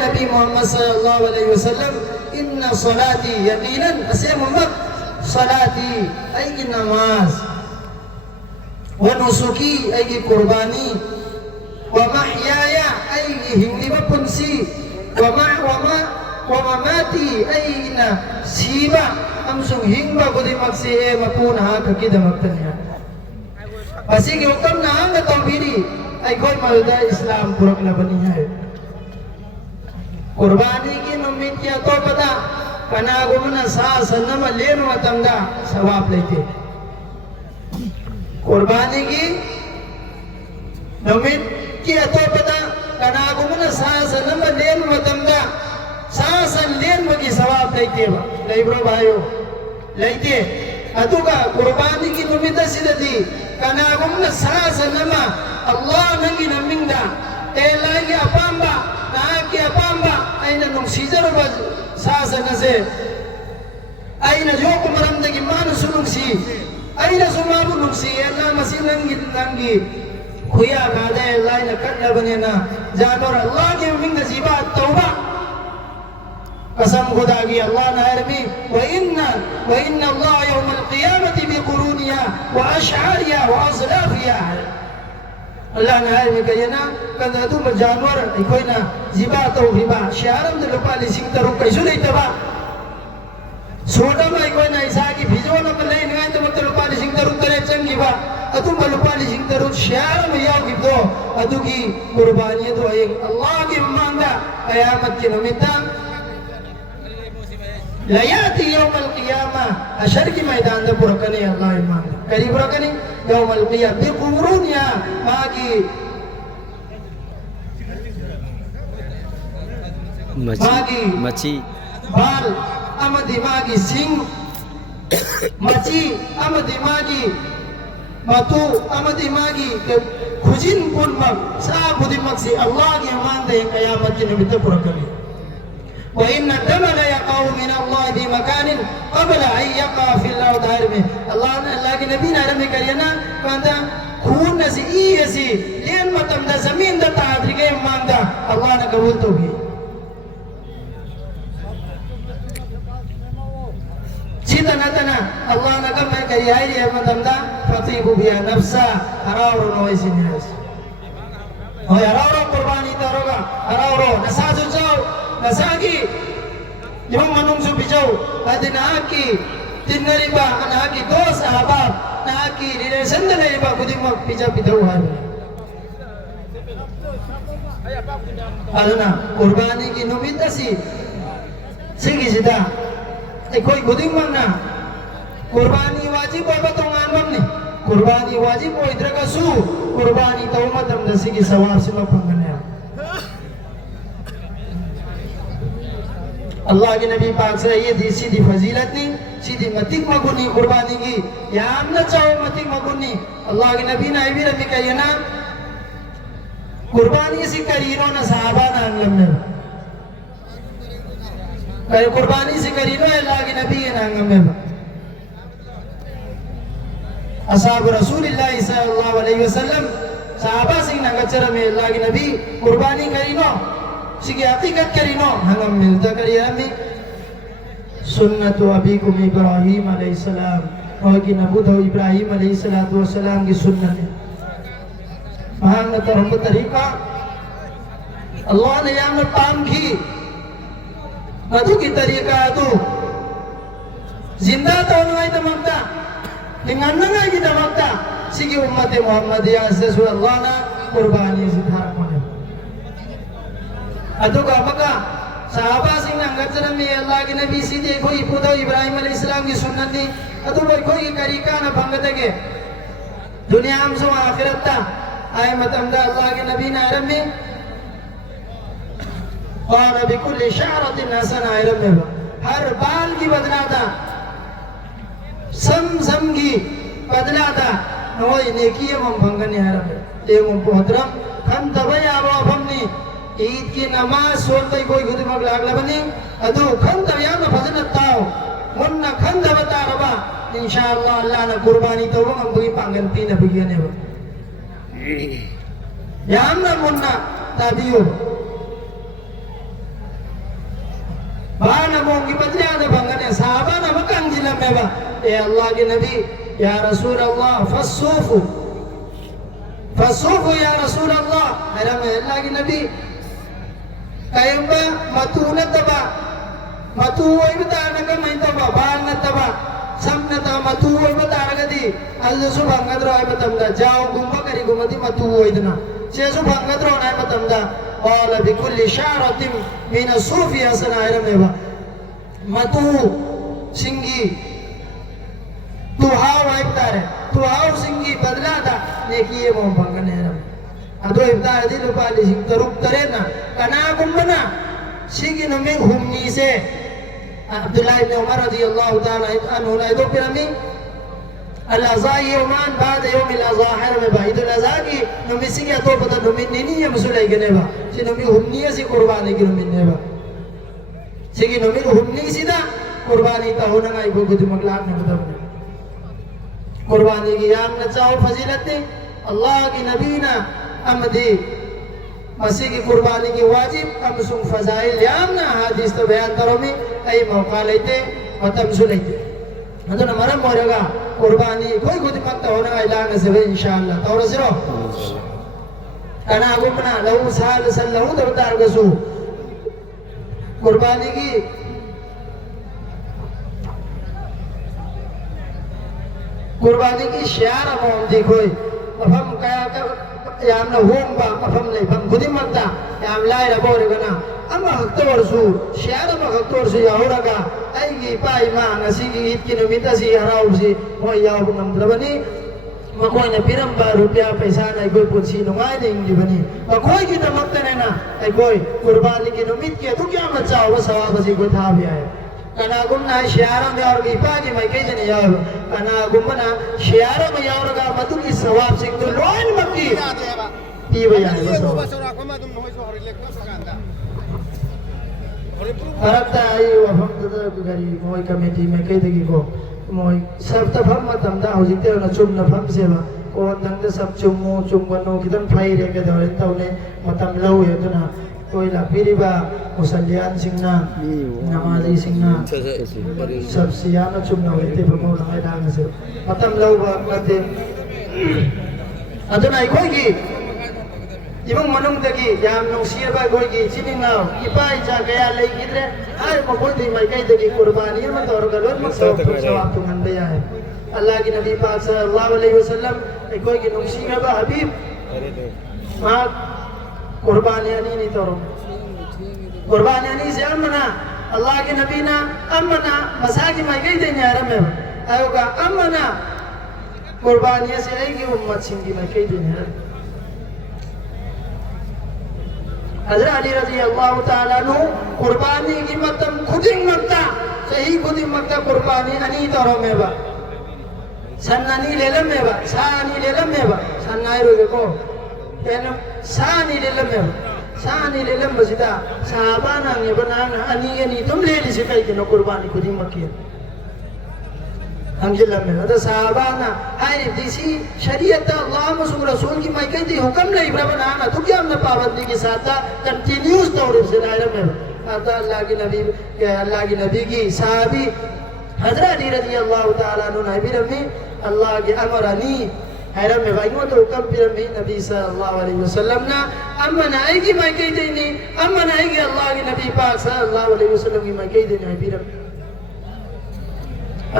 नबी मोहम्मद सल्लल्लाहु अलैहि वसल्लम इन्ना सलाती यकीनन असे मोहम्मद सलाती ऐगी नमाज व नुसुकी ऐगी कुर्बानी व महयाया ऐगी हिंगलिबा पुंसी व ममाती ऐगिना सीबा अमसुंग हिंगबा खुदिमक से मपून हाक किदमक्तनिया असिगी हुकम ना अंग तौबीरी ऐखोय मरुदा इस्लाम पुरकलबनी है कुर्बानी की नुमित किया तो पता कनागुमना सासनम लेन मतंदा सवाब लेते कुर्बानी की नुमित किया तो पता कनागुमना सासनम लेन मतंदा सासन लेन मगी सवाब लेते बा लेब्रो भाइयों लेते अतुका कुर्बानी की नुमित सिदती कनागुमना सासनम अल्लाह नंगी नमिंदा एलागी अपाम्बा नाकी अपाम्बा अइना नुंसीजरबा सासनसे अइना जोक मरमदगी मानु सुनुंसी अइना सुमाबु नुंसी एला मसी नंगी खुया गादे लाइना कटलबनेना जानवर अल्लाह के मिंगा जीबा तौबा कसम खुदा की अल्लाह नारमी व इन्ना अल्लाह यौमल क़ियामति बिक़ुरूनिया व अशआरिया व अज़लाफिया अल्लाह नारमी कयना कंदु जानवर इकोइना जीबा तौहिबा शहरम दे लुपा लिसिंग तरुक कैसु लेतबा सोडम इकोइना इसाकी भिजोन मले नगाय तमत लुपा लिसिंग तरुक तरे चंगीबा अतुम लुपा लिसिंग तरुक शहरम याव गिबो अदुगी कुर्बानी तो एक अल्लाह की मांगा कयामत के निमित्त लयाती यौमल क़ियामा अशर की मैदान दे पुरकने अल्लाह ईमान करी पुरकने यौमल क़ियामा बिक़ुरूनिया मागी मची बाल अमदी मागी सिंह मची अमदी मागी मतु अमदी मागी खुजिन पुनमक सा खुदिमक से अल्लाह की ईमान दे कयामत के निमित्त पुरकने وإن الدم لا يقع من الله بمكان قبل أن يقع في الأرض में अल्लाह के नबी ने अरबी करियना कहता खून नसी ऐसी लेन मतम दा जमीन दा तादरी के मांगा अल्लाह ने कबूल तो की सीधा नतना अल्लाह ने कब मैं करी आई है मतम दा फतीबु बिया नफ्सा हरावरो नोइसी निरस हो हरावरो कुर्बानी तरोगा हरावरो नसाजु जाओ nasagi yung manung subijaw adi naaki tinariba naaki dos sahabat naaki rilesan na iba kundi magpija bidawan ano na kurbani ki numita si sige sida koy kundi mag na kurbani wajib ba tong anwam ni kurbani wajib o idra ka su kurbani tawmatam na sige sawab sima panganaya अल्लाह के नबी पाक से ये दी सीधी फजीलत नहीं सीधी मतिक मगुनी कुर्बानी की या हम न चाहो मतिक मगुनी अल्लाह के नबी ने भी रबी कहिए ना कुर्बानी सी करीनो न सहाबा ना अंगम में कहे कुर्बानी सी करीनो अल्लाह के नबी ना अंगम में असहाब रसूलुल्लाह सल्लल्लाहु अलैहि वसल्लम सहाबा सिंह नगचर में अल्लाह के नबी कुर्बानी करीनो सिगे हकीकत करीनो हम मिलता करी हमें सुन्नत अबीकुम इब्राहिम अलैहिस्सलाम और कि नबूद इब्राहिम अलैहिस्सलातु वस्सलाम की सुन्नत है महान तरम तरीका अल्लाह ने याम पाम की मधु की तरीका तो जिंदा तो नहीं दमकता dengan नंगा की दमकता सिगे उम्मत मोहम्मदिया से अल्लाह ना कुर्बानी सिद्धार कोने अदुगा मका साहबा सिंह अंगचर में अल्लाह के नबी सीधे कोई पुदो इब्राहिम अलैहिस्सलाम की सुन्नत थी अदु कोई तरीका न भंगते के दुनिया में सो आखिरत ता आए मतमदा अल्लाह के नबी ने अरब में और बिकुल इशारतिन हसन अरब में हर बाल की बदलाता सम की बदलाता नोई नेकी हम भंगने अरब ये मोहतरम हम तबय आवा हमनी ईद की नमाज सोलते कोई गुदी मग लागला बनी अदु खंद या न भजन ताओ मुन्ना खंद बता रबा इंशाअल्लाह अल्लाह ने कुर्बानी तो हम बुई पांगन पी न बिगने व या न मुन्ना तादियो की बदले आने भंगने साहबा ना मकान जिला में बा ए अल्लाह के नबी या रसूल अल्लाह फसूफु या रसूल अल्लाह मेरा में अल्लाह के नबी कयंबा मतूना तबा मතු वही बता नका मैं तबा बाल न तबा सब न तबा मතු वही बता नका दी अल्लाह सुबंगत रोय बतमदा जाओ गुम्बा करी गुम्मती मතු वही दना से सुबंगत रोना बतमदा और बिकुल्ली शारतिम मिन सूफी हसन आयरा में बा मතු सिंगी तू हाव आई बता रहे तू हाव सिंगी बदला था नेकी ये मोह भंगने रम अदो इब्दा दिल पाली सिंग तरुक तरे ना कना गुम्बना सिंगी नमे घूमनी से अब्दुल्लाह इब्न उमर रज़ियल्लाहु ताला अन्हु ने दो पिरमी अल-अज़ा यौमान बाद यौम अल-अज़ाहिर में भाई तो लज़ा की नमी सिंगी तो पता नमी नहीं है मुसले गने बा सी नमी घूमनी से कुर्बानी की नमी ने बा सिंगी नमी घूमनी सीधा कुर्बानी ता होना गाय को गुद मगलात ने बता कुर्बानी की याम न चाहो फजीलत अल्लाह की नबी ना अमदी मसीह की कुर्बानी की वाजिब हम सुन फजाइल याम ना हदीस तो बयान करो में ऐ मौका लेते मतम सुलेते मतलब हमारा मोरेगा कुर्बानी कोई खुद मत होना ऐलान से भाई इंशाअल्लाह तो रसरो कना गुमना लहू साल सल्लहू दरदार गसू कुर्बानी की कुर्बानी की शियार हम देखो अब हम क्या याम ना होम बा हम ले हम खुद ही मरता याम लाए रबो रे गना अम्मा हक्तोर सु शियार अम्मा हक्तोर सु याहोरा का आई की पाई मां नसी की ईद की नमिता सी हराउ सी वो याव नम द्रबनी मकोई ने पिरम बा रुपया पैसा नहीं कोई पुछी नुमाई नहीं जीवनी मकोई की तमकते ने ना आई कोई कुर्बानी की नमित की तो क्या मत चाहो सवाब सी को था भी आए कना गुमना शियारा में और ईपा की मैं कहीं नहीं यार कना गुमना शियारा में यार का मतु की सवाब सिंह तो लोइन मक्की पी भैया है बस फरकता आई वो हम तो गरी मोई कमेटी में कहीं देखी को मोई सब तब हम मतम दा हो जिते ना चुम ना फम से बा कौन दंग सब चुमो चुम बनो कितन फाई रे के दौरे तो ने मतम लो है तो ना कोई लाफिरी बा मुसल्लियान सिंगना नमाजी सिंगना सब सियाना चुमना होते बमो लंगाई डांग से मतम लो बा मते अदना कोई की इबंग मनुंग तकी याम नुसियर बा कोई की सिनिंग नाउ इपाई जा गया ले किदरे आय मकोई दी मैं कई तकी कुर्बानी में तौर गलोर मत सवाब तुम अंदे है अल्लाह की नबी पाक सल्लल्लाहु अलैहि वसल्लम कोई की नुसियर बा हबीब मां कुर्बानी नहीं तौर कुर्बानी नहीं से अमना अल्लाह के नबी ना अमना मसाकी में गई देने आरम में आयोगा अमना कुर्बानी से रहेगी उम्मत सिंगी में कई देने आरम हज़रत अली रज़ी अल्लाह ताला नु कुर्बानी की मतम खुदिंग मक्ता सही खुदिंग मक्ता कुर्बानी अनी तौर में बा सन्नानी लेलम में बा सानी लेलम में बा सन्नाई रोगे को एनम सानी लेलम में बा सानी लेलम बसिदा साहबा ना ने बनाना अनी तुम ले ली से कई के नो कुर्बानी खुदिंग मक्की हम जिला में तो साहबा ना हाय दिसी शरीयत अल्लाह मसूल रसूल की मैं कहती हुक्म नहीं बनाना तो क्या हमने पाबंदी के साथ कंटिन्यूस तौर से दायरे में आता अल्लाह की नबी की साहबी हजरत अली रज़ी अल्लाह ताला अन्हु नबी रमी अल्लाह के अमर अनी हैरम में भाई वो तो हुक्म फिर भी नबी सल्लल्लाहु अलैहि वसल्लम ना अमन आएगी मैं कहती नहीं अमन आएगी अल्लाह के नबी पाक सल्लल्लाहु अलैहि वसल्लम की मैं कहती नहीं नबी रमी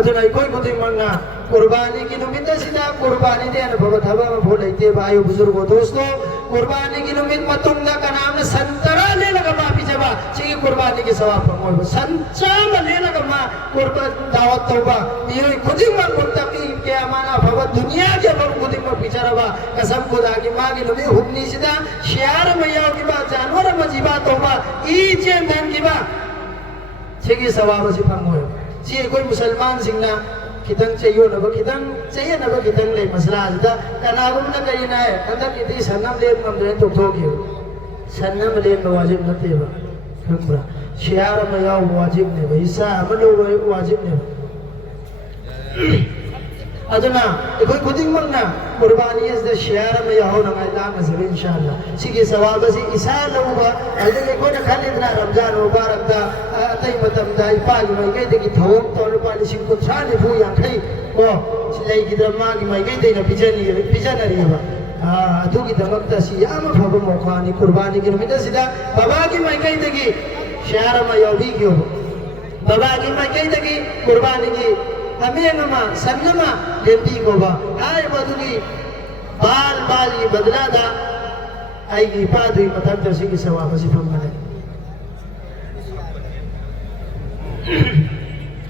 अदुना कोई कुछ मंगना कुर्बानी की नुमित सीधा कुर्बानी दे अनुभव थबा में बोलते भाई बुजुर्गों दोस्तों कुर्बानी की नुमित मतुंगा का नाम संतरा ले लगा माफी जबा चाहिए कुर्बानी के सवाब पर मोल संचा में ले लगा मां कुर्बान दावत तौबा ये खुद ही मां मुत्तकी के अमाना भव दुनिया के भव खुद ही मां बिचारा कसम खुदा की मां की नुमित हुक्नी सीधा शियार मैया की बात जानवर मजीबा तौबा ईचे धन की बात चाहिए सवाब से पंगो सी कोई मुसलमान सिंगना कितन चाहिए ना कितन ले मसला आजदा कनागुम ना करी ना है अंदर कितनी सन्नम ले मंदरे तो ठोके सन्नम ले वाजिब न थे बा हमरा शियार में या वाजिब ने भाई सा अमल वाजिब ने अदना कोई खुदिंग मंगना कुर्बानी इस द शियार में या हो ना मैदान में से इंशाअल्लाह सी के सवाब से ईसा लोगा अल्लाह ने कोई खाली इतना रमजान मुबारक दा अतई मत ꯃꯇꯝꯗ ꯏꯄꯥꯒꯤ ꯃꯥꯏꯀꯩꯗꯒꯤ ꯊꯧꯑꯣꯡ ꯇꯧꯔ ꯂꯨꯄꯥ 30,000-40,000 ꯀꯣ ꯂꯩꯈꯤꯗ꯭ꯔ ꯃꯥꯒꯤ ꯃꯥꯏꯀꯩꯗꯩꯅ ꯄꯤꯖꯅꯔꯤꯕ ꯑꯗꯨꯒꯤꯗꯃꯛꯇ ꯁꯤ ꯌꯥꯝꯅ ꯐꯕ ꯃꯧꯈꯥꯅꯤ ꯀꯨꯔꯕꯥꯅꯤꯒꯤ ꯅꯨꯃꯤꯠ ꯑꯁꯤꯗ ꯕꯕꯥꯒꯤ ꯃꯥꯏꯀꯩꯗꯒꯤ ꯁꯤꯌꯥꯔ ꯑꯃ ꯌꯥꯎꯕꯤꯈꯤꯕ ꯕꯕꯥꯒꯤ ꯃꯥꯏꯀꯩꯗꯒꯤ ꯀꯨꯔꯕꯥꯅꯤꯒꯤ ꯍꯥꯃꯦꯡ ꯑꯃ ꯁꯟ ꯑꯃ ꯂꯦꯝꯕꯤꯈꯣꯕ ꯍꯥꯏꯔꯤꯕ ꯑꯗꯨꯒꯤ ꯕꯥꯜꯒꯤ ꯕꯗꯂꯥꯗ ꯑꯩꯒꯤ ꯏꯄꯥꯗꯨꯒꯤ ꯃꯊꯛꯇ ꯁꯤꯒꯤ ꯁꯋꯥꯕ ꯑꯁꯤ ꯐꯪꯒꯅꯤ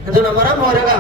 ꯑꯗꯨꯅ ꯃꯔꯝ ꯑꯣꯏꯔꯒ